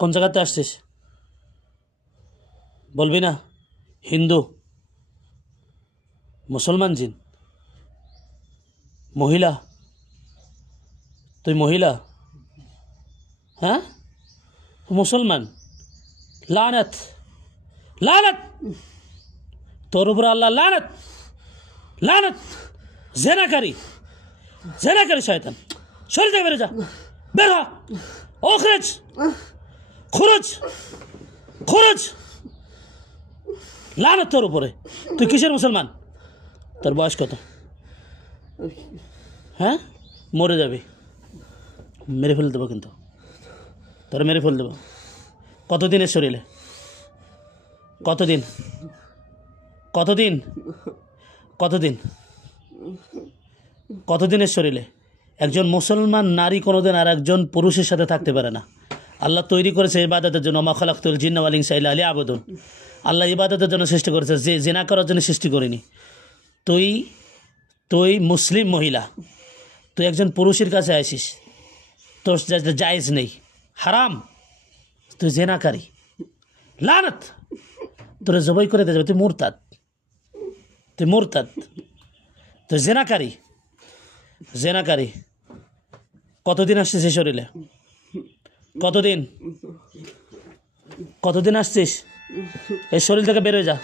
কোন জায়গাতে আসছিস বলবি না? হিন্দু, মুসলমান জিন, মহিলা, তুই মহিলা? হ্যাঁ, মুসলমান। লানত, লানত তোর উপর আল্লাহ, লানত, লানত। জেনাকারী, জেনাকারী শয়তান, শরীর থেকে বেরো যা, বের হ, ওখরজ, খুরজ, খুরজ। লানত তোর উপরে। তুই কিসের মুসলমান? তোর বয়স কত? হ্যাঁ, মরে যাবি, মেরে ফেলে দেবো কিন্তু, তোর মেরে ফেলে দেবো। কতদিনের শরীরে? কতদিন? কতদিন? কতদিন? কতদিনের শরীরে? একজন মুসলমান নারী কোনোদিন আর একজন পুরুষের সাথে থাকতে পারে না। আল্লাহ তৈরি করেছে ইবাদতের জন্য, মা খালাকতুল জিন্না ওয়াল ইনসা ইল্লা লিয়াবুদুন। আল্লাহ ইবাদতের জন্য সৃষ্টি করেছে, যে জিনা করার জন্য সৃষ্টি করেনি। তুই মুসলিম মহিলা, তুই একজন পুরুষের কাছে আসিস, তোর জায়েজ নেই, হারাম, তুই জেনাকারী, লানত, তোরে জবাই করে দেবে। তুই মুরতাদ, তুই মুরতাদ, তুই জেনাকারী, জেনাকারী। কতদিন আসছিস এই শরীরে? কতদিন? কতদিন আসছিস? এই শরীর থেকে বেরোয় যা।